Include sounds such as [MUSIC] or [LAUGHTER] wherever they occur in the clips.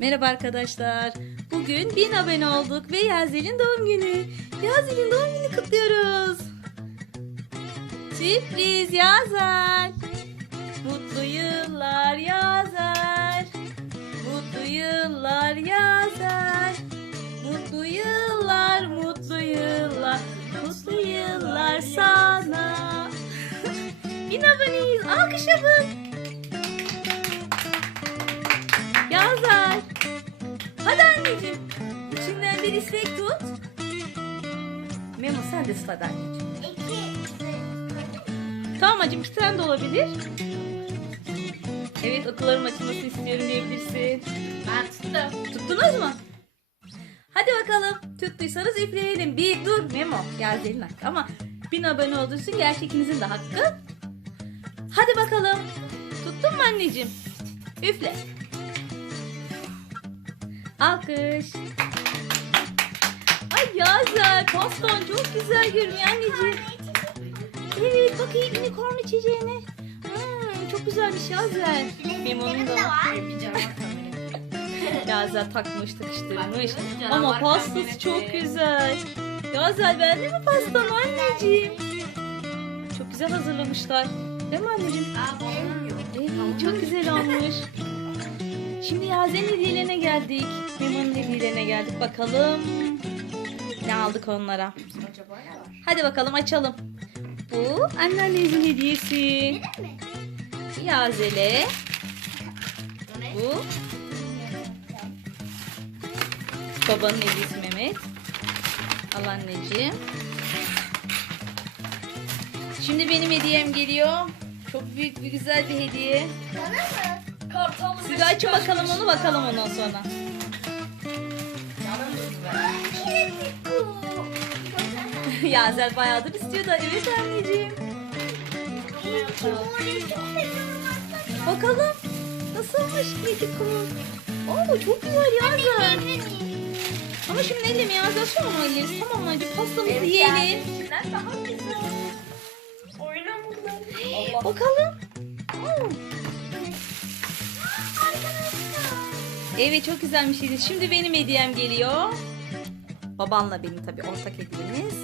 Merhaba arkadaşlar. Bugün 1000 abone olduk ve Yazel'in doğum günü. Yazel'in doğum gününü kutluyoruz. Sürpriz Yazel. Mutlu yıllar Yazel. Mutlu yıllar Yazel. Mutlu yıllar, mutlu yıllar, mutlu yıllar sana. [LAUGHS] 1000 aboneyiz. Alkış Hadi anneciğim. İçinden bir istek tut. Memo sen de tut hadi anneciğim. Tamam acım iki tane de olabilir. Evet okulların açılmasını istiyorum diyebilirsin. Ben tuttum. Tuttunuz mu? Hadi bakalım. Tuttuysanız üfleyelim. Bir dur Memo. Geldiğin hakkı ama bin abone gerçi ikinizin de hakkı. Hadi bakalım. Tuttun mu anneciğim? Üfle. Alkış. Ay Yazel pastan çok güzel görünüyor anneciğim. Evet bakayım unicorn içeceğine. Hmm, çok güzelmiş Yazel. Da. Bir canavar kamera. Yazel takmış takıştırmış. Ama pastası çok güzel. Yazel beğendin mi pastanı anneciğim? Çok güzel hazırlamışlar. Değil mi anneciğim? Evet, çok güzel olmuş. Şimdi Yazel'in hediyelerine geldik. Memo'nun hediyelerine geldik. Bakalım ne aldık onlara. Acaba ne var? Hadi bakalım açalım. Bu anneannenizin hediyesi. Yazel'e. Bu babanın hediyesi Mehmet. Al anneciğim. Şimdi benim hediyem geliyor. Çok büyük bir güzel bir hediye. Kartal. Siz açın bakalım onu bakalım ondan sonra. [LAUGHS] Yazel bayağıdır istiyor da evet anneciğim. Bakalım nasılmış Netikum. Oo çok güzel Yazel. Ama şimdi elle mi Yazel sonra yeriz? Tamam mı hadi pastamızı yiyelim. Bakalım. Evet çok güzelmiş hediye. Şimdi benim hediyem geliyor. Babanla benim tabii ortak hediyemiz.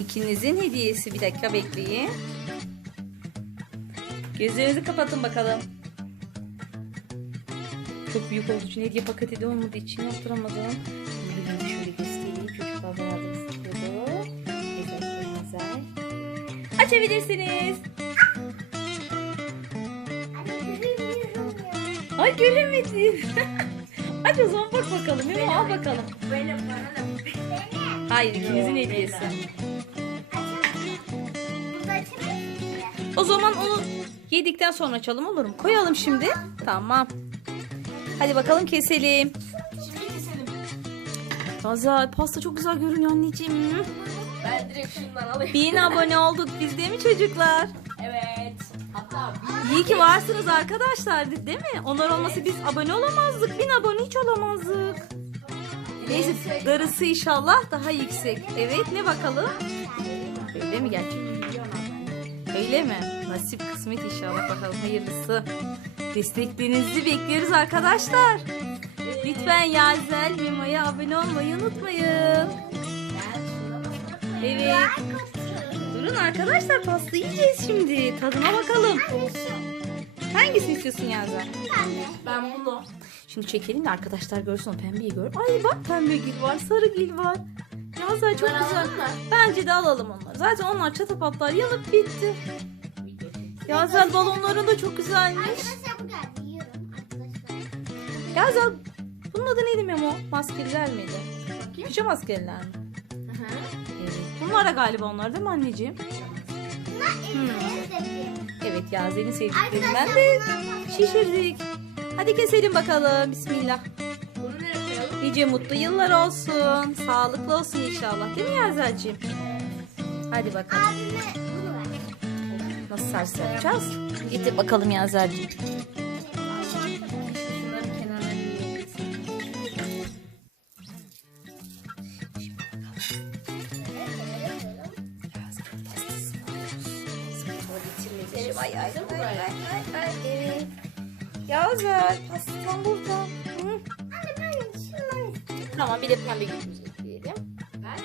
İkinizin hediyesi. Bir dakika bekleyin. Gözlerinizi kapatın bakalım. Çok büyük olduğu için hediye paketi de olmadığı için. Şimdi şöyle göstereyim. Çocuklar bayağı da istiyordu. Güzel. Açabilirsiniz. Ay göremedim. [LAUGHS] Aç o zaman bak bakalım. Memo al bakalım. Hayır ikinizin hediyesi. O zaman onu yedikten sonra açalım olur mu? Koyalım şimdi. Tamam. Hadi bakalım keselim. Güzel. Pasta çok güzel görünüyor anneciğim. Ben direkt şundan alayım. Bin abone olduk biz değil mi çocuklar? İyi ki varsınız arkadaşlar değil mi? Onlar olmasa biz abone olamazdık. Bin abone hiç olamazdık. Neyse darısı inşallah daha yüksek. Evet ne bakalım? Öyle mi gerçekten? Öyle mi? Nasip kısmet inşallah bakalım hayırlısı. Desteklerinizi bekliyoruz arkadaşlar. Lütfen Yazel Memo'ya abone olmayı unutmayın. Evet. Durun arkadaşlar pasta yiyeceğiz şimdi. Tadına bakalım. Hangisini istiyorsun Yazel? Ben bunu. Şimdi çekelim de arkadaşlar görsün o pembeyi gör. Ay bak pembe gül var, sarı gül var. Yazel çok Bunları güzel. mı? Bence de alalım onları. Zaten onlar çatapatlar yanıp bitti. Yazel balonların da çok güzelmiş. Yazel bunun adı neydi Memo? Maskeliler miydi? Bakayım. Küçük maskeliler mi? Hı hı. Evet. Bunlar da galiba onlar değil mi anneciğim? Evet Yazel'in sevdiklerinden de şişirdik. Hadi keselim bakalım. Bismillah. Nice mutlu yıllar olsun. Sağlıklı olsun inşallah. Değil mi Yazel'ciğim? Hadi bakalım. Nasıl sarsı yapacağız? Getir bakalım Yazel'ciğim. Ay ay ay ay ay ay. Evet. Yazel pastam burada. Hı. Tamam bir de pembe gülümüzü ekleyelim. Ben.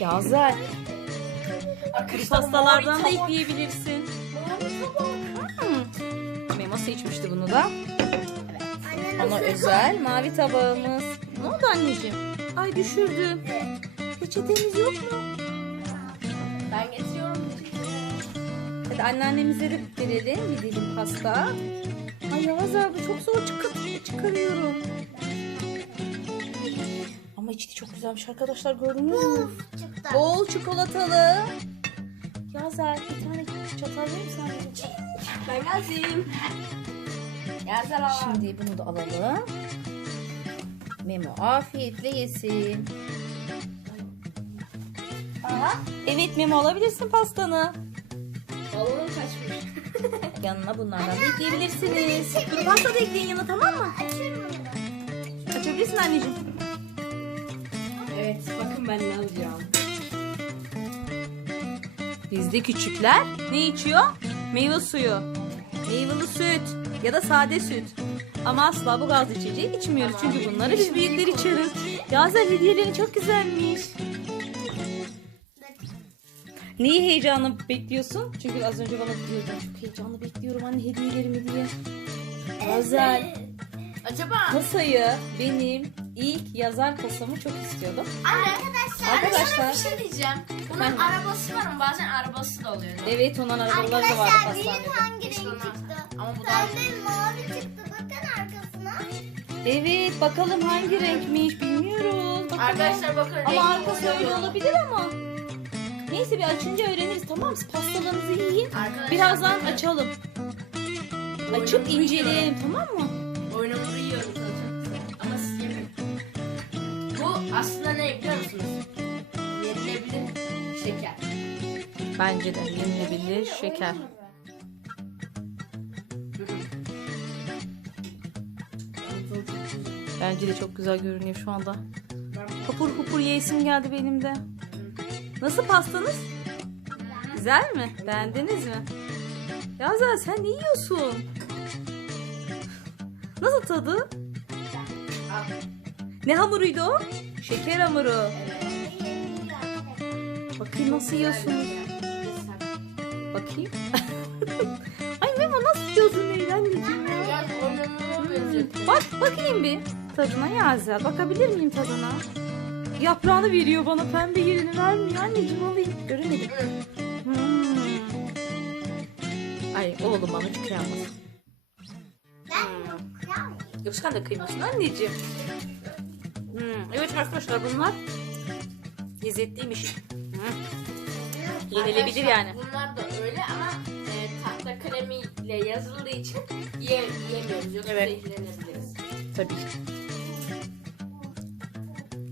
Yazel. Arkadaşlar Pastalardan da ekleyebilirsin. Hmm. Memo seçmişti bunu da. Anne Ona özel mavi tabağımız. Ne oldu anneciğim? Ay düşürdüm. Peçetemiz yok mu? Hadi anneannemize de verelim bir dilim pasta. Ay Yavuz abi çok zor çıkar çıkarıyorum. Ama içi çok güzelmiş arkadaşlar gördünüz mü? Bol çikolatalı. Yazer bir tane çatal verir misin anneciğim? Ben geldim. Yazel al. Şimdi bunu da alalım. Memo afiyetle yesin. Aha. Evet Memo alabilirsin pastanı. Balonum kaçmış. [LAUGHS] Yanına bunlardan da ekleyebilirsiniz. Pasta da ekleyin yanına tamam mı? Açabilirsin anneciğim. Evet bakın ben ne alacağım. Bizde küçükler ne içiyor? Meyve suyu. Meyveli süt ya da sade süt. Ama asla bu gaz içeceği içmiyoruz. Çünkü bunları biz büyükler içeriz. Yazel hediyelerin çok güzelmiş. Neyi heyecanla bekliyorsun? Çünkü az önce bana diyordun. Çok heyecanlı bekliyorum anne hediyelerimi diye. Yazel Acaba kasayı benim ilk yazar kasamı çok istiyordum. Arkadaşlar. Arkadaşlar. bir şey diyeceğim. Bunun Efendim? arabası var mı? Bazen arabası da oluyor. Evet onun arabaları da vardı Arkadaşlar benim hangi renk çıktı? Ama bu daha Pembe mavi çıktı. Bakın arkasına. Evet bakalım hangi renkmiş bilmiyoruz. Bakalım. Arkadaşlar bakın Ama arkası öyle olabilir ama. Neyse bir açınca öğreniriz tamam mı? Siz Pastalarınızı yiyin. Arkadaşlar, Birazdan açalım. Açıp inceleyelim tamam mı? Oyunumuzu yiyoruz zaten. Ama siz yemeyin. Bu aslında ne biliyor musunuz? Yenilebilir şeker. Bence de yenilebilir şeker. Bence de çok güzel görünüyor şu anda. Hupur hupur yesim geldi benim de. Nasıl pastanız? Güzel mi? Beğendiniz mi? Yazel sen ne yiyorsun? Nasıl tadı? Ne hamuruydu o? Şeker hamuru. Bakayım nasıl yiyorsunuz? Bakayım. [LAUGHS] Ay Memo nasıl yiyorsun anneciğim ya? Bak bakayım bir tadına Yazel. Bakabilir miyim tadına? Yaprağını veriyor bana pembe yerini vermiyor. Anneciğim alayım. Göremedim. Hmm. Ay oğlum bana kıyamaz. Ben yok. sen de kıymasın anneciğim. Hmm. Evet arkadaşlar bunlar lezzetliymiş. Hmm. Yenilebilir yani. Bunlar da öyle ama e, tahta kalemiyle yazıldığı için ye, yiyemiyoruz. Yoksa Evet. zehirlenebiliriz. Tabii.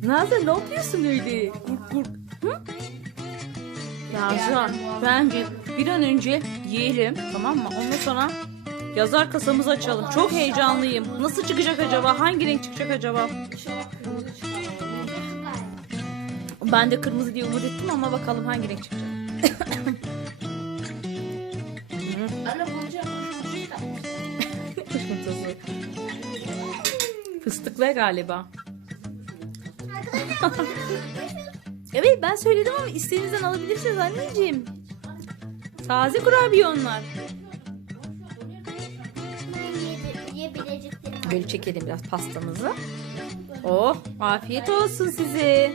Nazan ne yapıyorsun öyle? Gurk gurk. Hı? Yazan bence bir an önce yiyelim tamam mı? Ondan sonra yazar kasamızı açalım. Çok heyecanlıyım. Nasıl çıkacak acaba? Hangi renk çıkacak acaba? Ben de kırmızı diye umut ettim ama bakalım hangi renk çıkacak. [LAUGHS] Fıstıklı galiba. [LAUGHS] evet ben söyledim ama isteğinizden alabilirsiniz anneciğim. Taze kurabiye onlar. Böyle çekelim biraz pastamızı. Oh afiyet olsun size.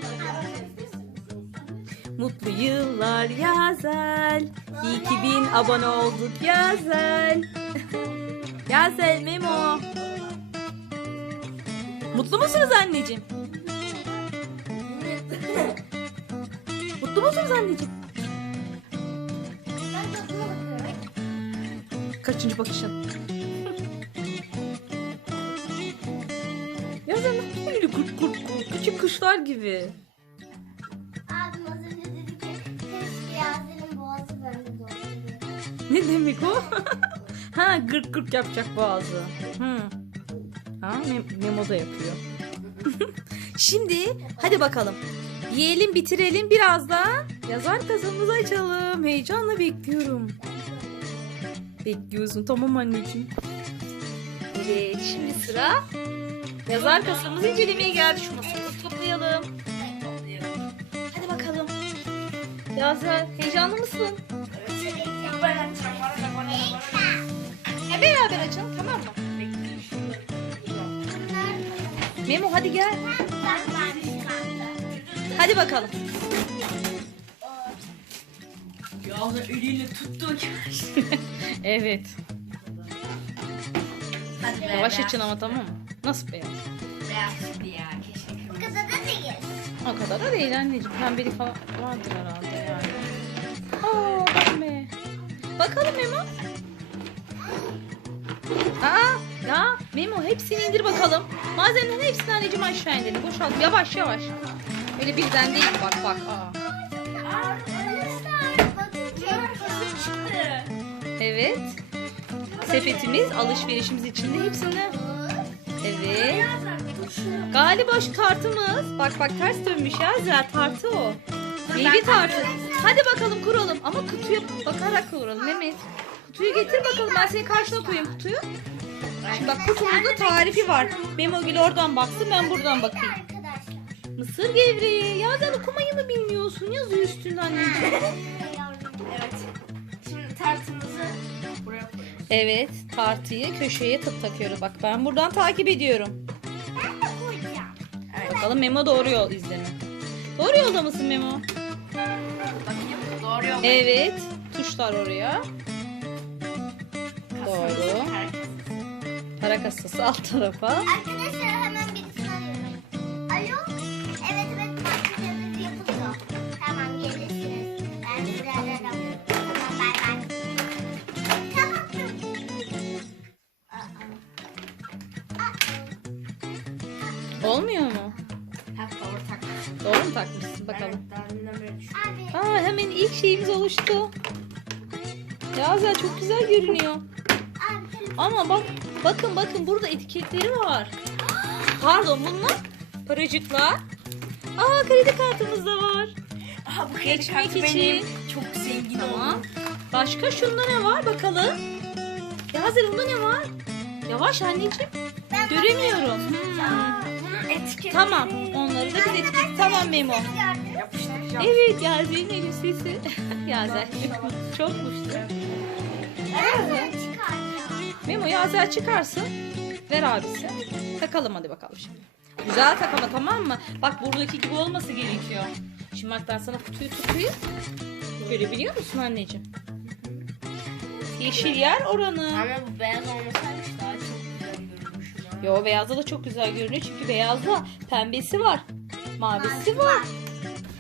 Mutlu yıllar Yazel. İyi ki bin abone olduk Yazel. [LAUGHS] Yazel Memo. Mutlu musunuz anneciğim? Musunuz anneciğim? Ben tadına bakıyorum. Kaçıncı bakışın? Yazel ne böyle kurt kurt kurt küçük kuşlar gibi. Abim az önce dedi ki keşke Yazel'in boğazı bende de olsaydı. Ne demek o? [LAUGHS] ha gırk gırk yapacak boğazı. Hı. Ha mem- Memo da yapıyor. [LAUGHS] Şimdi hadi bakalım. Yiyelim bitirelim birazdan. Yazar kasamızı açalım. Heyecanla bekliyorum. Bekliyorsun tamam anneciğim. Evet şimdi sıra Yazar kasamızı incelemeye geldi. Şu masamızı toplayalım. Hadi bakalım. Yazar heyecanlı mısın? Da. E, beraber açalım tamam mı? Memo hadi gel. Hadi bakalım. Yağlı eliyle tuttu. [LAUGHS] Evet. Hadi be. Yavaş beyaz. açın ama tamam mı? Nasıl beyaz? Beyaz çıktı ya. Keşke Bu kadar da değil. O kadar da değil anneciğim. Pembelik falan vardır herhalde yani. Aa pembe. Bakalım Memo. Aa ya Memo hepsini indir bakalım. Malzemelerin hepsini anneciğim aşağı indir. Boşalt. Yavaş yavaş. Öyle birden değil. Bak bak. Aa. Sepetimiz alışverişimiz içinde hepsini. Evet. Galiba şu tartımız. Bak bak ters dönmüş ya Zer tartı o. Meyve tartı. Hadi bakalım kuralım ama kutuya bakarak kuralım Mehmet. Kutuyu getir bakalım ben senin karşına koyayım kutuyu. Şimdi bak kutumuzda tarifi var. Memogül oradan baksın ben buradan bakayım. Mısır gevreği. Ya sen okumayı mı bilmiyorsun? Yazıyor üstünde anneciğim. [LAUGHS] Evet tartıyı köşeye tıp takıyoruz. Bak ben buradan takip ediyorum. Ben de koyacağım. Evet. Bakalım Memo doğru yol izlemi. Doğru yolda mısın Memo? Bakayım. Doğru yol. Evet. Tuşlar oraya. Doğru. Para kasası alt tarafa. Arkadaşlar bakın bakın burada etiketleri var. Pardon bunlar paracıklar. Aa kredi kartımız da var. Aha bu kredi Geçmek kartı için. benim çok zengin Tamam. oldum. Başka şunda ne var bakalım. Ya Zer bunda ne var? Yavaş anneciğim. Ben Göremiyorum. Hmm. Bunun etiketi. Tamam. Onları da biz etiket. Tamam Memo. Yapıştıracağım. Evet Yazer'in elbisesi. Ben bunu çıkaracağım. Memo Yazer çıkarsın. Ver abisi. Takalım hadi bakalım şimdi. Güzel tak ama tamam mı? Bak buradaki gibi olması gerekiyor. Şimdi bak ben sana kutuyu tutayım. Görebiliyor musun anneciğim? Yeşil yer oranı. Ama bu beyaz olmasaymış daha çok güzel görünmüş. Yo beyazda da çok güzel görünüyor çünkü beyazda pembesi var. Mavisi var.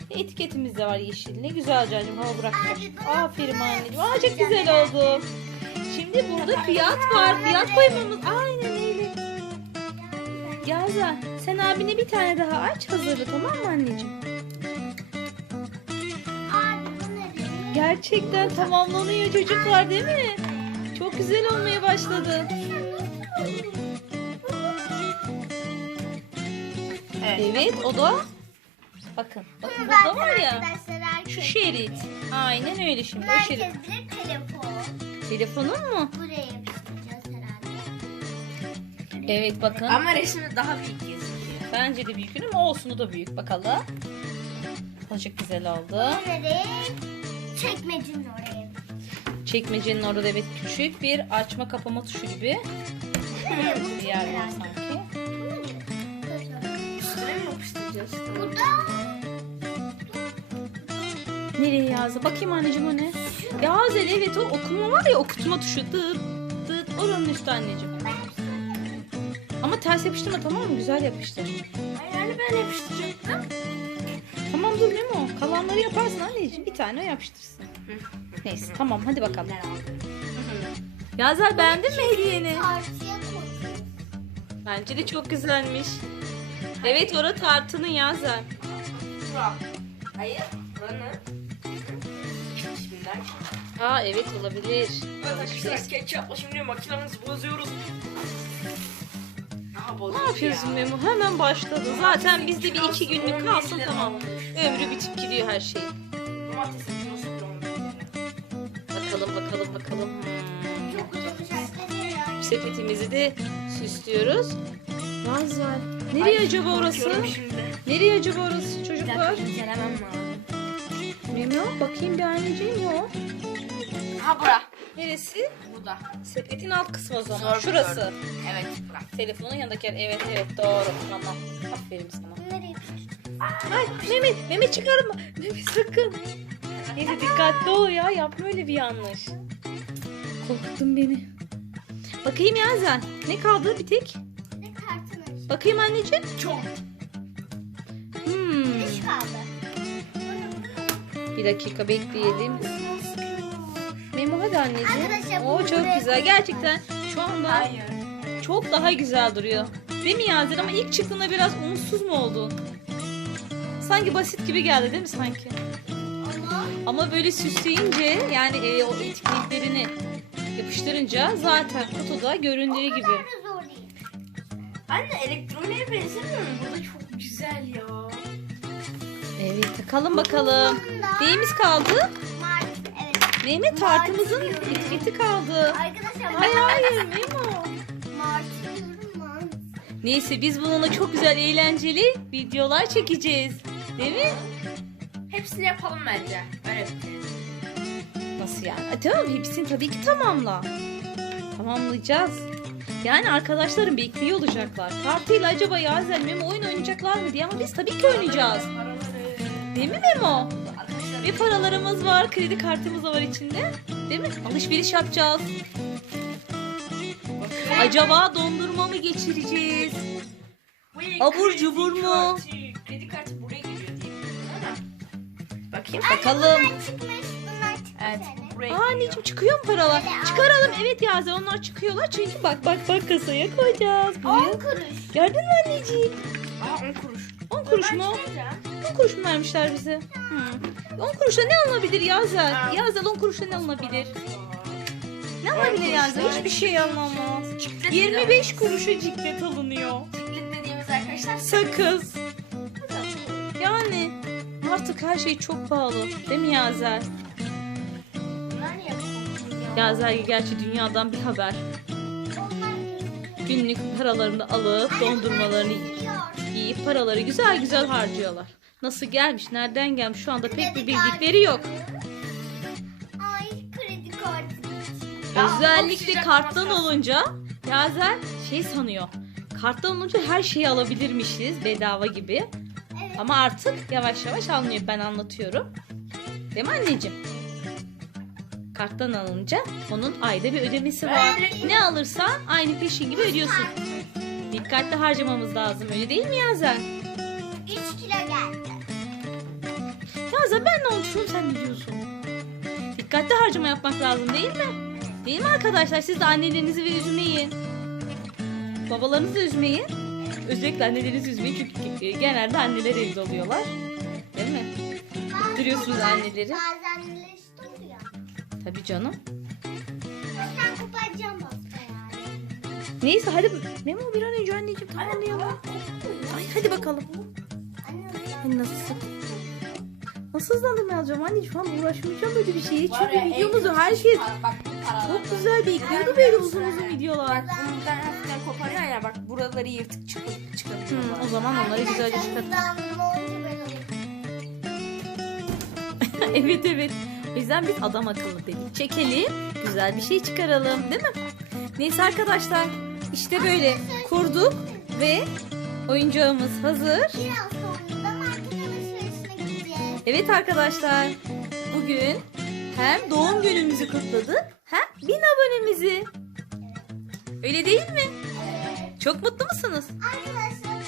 Etiketimiz de var yeşil. Ne güzel cancım hava bırakacak. Aferin anneciğim. Aa çok güzel oldu. Şimdi burada fiyat var. Fiyat koymamız. Aynen öyle. Yaza sen abine bir tane daha aç hazırla tamam mı anneciğim? Gerçekten tamamlanıyor çocuklar değil mi? Çok güzel olmaya başladı. Evet o da bakın bakın burada var ya şu şerit. Aynen öyle şimdi o şerit. Herkes bilir telefon. Telefonun mu? Buraya yapıştıracağız herhalde. Evet bakın. Ama resmi daha büyük gözüküyor. Bence de büyük ama olsun o da büyük bakalım. Çok güzel oldu. Nereye? Çekmecenin oraya. Çekmecenin orada evet küçük bir açma kapama tuşu gibi bir yer var sanki. Üstüne mi yapıştıracağız? Burada Nereye yazdı? Bakayım anneciğim o ne? Yazel evet o okuma var ya okutma tuşu. Dıt dıt oranın üstü anneciğim. Ama ters yapıştırma tamam mı? Güzel yapıştır. Ay yani ben yapıştıracaktım. Tamam dur Memo. Kalanları yaparsın anneciğim. Bir tane o yapıştırsın. Neyse tamam hadi bakalım. Yazel beğendin mi hediyeni? tartıya. Bence de çok güzelmiş. Evet orada tartının Yazel. Hayır. Buranın. Aa evet olabilir. Arkadaşlar ketçapla şimdi makinamızı bozuyoruz. Ne yapıyorsun ya. Memo? Hemen başladı. Zaten bizde bir iki günlük kalsın 11 lira tamam. Ömrü bitip gidiyor her şey. Domatesin kilosu bile 11 lira. Bakalım bakalım bakalım. Sepetimizi de süslüyoruz. Yazel. Nereye Ay, acaba orası? Nereye acaba orası çocuklar? lazım. Memo bakayım bir anneciğim yok. Ha bura. Neresi? Burada. Sepetin alt kısmı o zaman. Zor Şurası. gördüm. Evet bura. Telefonun yanındaki yer. Evet evet doğru. Tamam. Aferin sana. Nereye Ay Mehmet, Mehmet çıkarma. Mehmet sakın. Neyse dikkatli ol ya. Yapma öyle bir yanlış. Korkuttun beni. Bakayım Yazen. Ne kaldı bir tek? Ne kartın Bakayım anneciğim. Çok. Hmm. Üç kaldı. Bir dakika bekleyelim. Memo hadi anneciğim. Bunu çok güzel. Gerçekten şu anda çok daha güzel duruyor. Değil mi Yazen? Ama ilk çıktığında biraz umutsuz mu oldun? Sanki basit gibi geldi değil mi sanki? Ama böyle süsleyince yani e, o etiketlerini yapıştırınca zaten kutuda göründüğü gibi. da. Anne elektroniğe benzemiyor mu? Burada çok güzel ya. Evet takalım bakalım. Neyimiz kaldı? Mehmet tartımızın etiketi kaldı. Arkadaşlar Hayır hayır Memo. Diyorum. Neyse biz bununla çok güzel eğlenceli videolar çekeceğiz. Değil mi? Hepsini yapalım bence. Öyle bitirelim. Nasıl yani? E, tamam hepsini tabii ki tamamla. Tamamlayacağız. Yani arkadaşlarım bekliyor olacaklar. Kartıyla acaba Yazel Memo oyun oynayacaklar mı diye ama biz tabii ki oynayacağız. Değil mi Memo? Ve paralarımız var, kredi kartımız da var içinde. Değil mi? Alışveriş yapacağız. Acaba dondurma mı geçireceğiz? Bu Abur cubur mu? Kredi kartı buraya giriyor diye. Bakayım. Bakalım. Evet. Aa anneciğim çıkıyor mu paralar? Çıkaralım. Evet Yazel onlar çıkıyorlar. Çünkü bak bak bak kasaya koyacağız. 10 Buraya. kuruş. Gördün mü anneciğim? Aa 10 kuruş. 10 kuruş mu? Çıkaracağım. 10 kuruş mu vermişler bize? Hmm. 10 kuruşa ne alınabilir Yazel? Aa. Yazel 10 kuruşa ne alınabilir? Ne alınabilir Yazel? kuruşa Hiçbir şey alınamaz. Ciklet 25 kuruşa ciklet alınıyor. Ciklet dediğimiz arkadaşlar Sakız. Yani artık her şey çok pahalı. Değil mi bu? Yazel gerçi dünyadan bir haber. Günlük paralarını alıp dondurmalarını yiyip paraları güzel güzel harcıyorlar. Nasıl gelmiş, nereden gelmiş şu anda pek bir bildikleri yok. Ay kredi kartı. Özellikle karttan olunca Yazel şey sanıyor. Karttan olunca her şeyi alabilirmişiz bedava gibi. Evet. Ama artık yavaş yavaş alınıyor. Ben anlatıyorum. Değil mi anneciğim? Karttan alınca onun ayda bir ödemesi var. Ne alırsan aynı peşin gibi ödüyorsun. Dikkatli harcamamız lazım öyle değil mi Yazel? Yazel ben ne olmuşum sen ne diyorsun? Dikkatli harcama yapmak lazım değil mi? Değil mi arkadaşlar? Siz de annelerinizi ve üzmeyin. Babalarınızı üzmeyin. Özellikle annelerinizi üzmeyin çünkü e, genelde anneler evde oluyorlar. Değil mi? Duruyorsunuz anneleri. Bazen anneler işte oluyor. Tabii canım. Sen yani. Neyse hadi Memo bir an önce anneciğim tamamlayalım. Ay hadi bakalım. Anne Hani nasıl? Hızlandırma yazacağım anneciğim? Şu an uğraşmayacağım böyle bir şeye. Çünkü ya, videomuzu herkes paralar. çok güzel bekliyordu böyle uzun uzun videolar. Bak buradan hafiften koparıyor ya bak buraları yırtık çıkıp çıkabiliyor. Hmm, o zaman onları güzelce çıkart. Dondurma olunca ben alayım. [LAUGHS] evet evet. O yüzden biz adam akıllı dedik. Çekelim. Güzel bir şey çıkaralım değil mi? Neyse arkadaşlar. işte böyle kurduk ve oyuncağımız hazır. Evet arkadaşlar. Bugün hem doğum günümüzü kutladık hem bin abonemizi. Öyle değil mi? Evet. Çok mutlu musunuz? Arkadaşlar.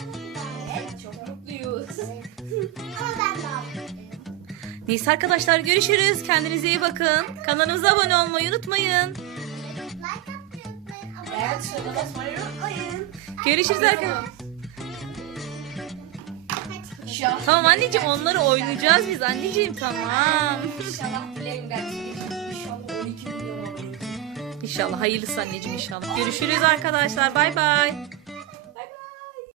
Evet çok mutluyuz. Ama ben de. Neyse arkadaşlar görüşürüz. Kendinize iyi bakın. Kanalımıza abone olmayı unutmayın. Like atmayı unutmayın. Abone olmayı unutmayın. Görüşürüz arkadaşlar. İnşallah. Tamam anneciğim onları oynayacağız biz anneciğim tamam. İnşallah 12 milyon olur. İnşallah hayırlısı anneciğim inşallah. Görüşürüz arkadaşlar bay bay.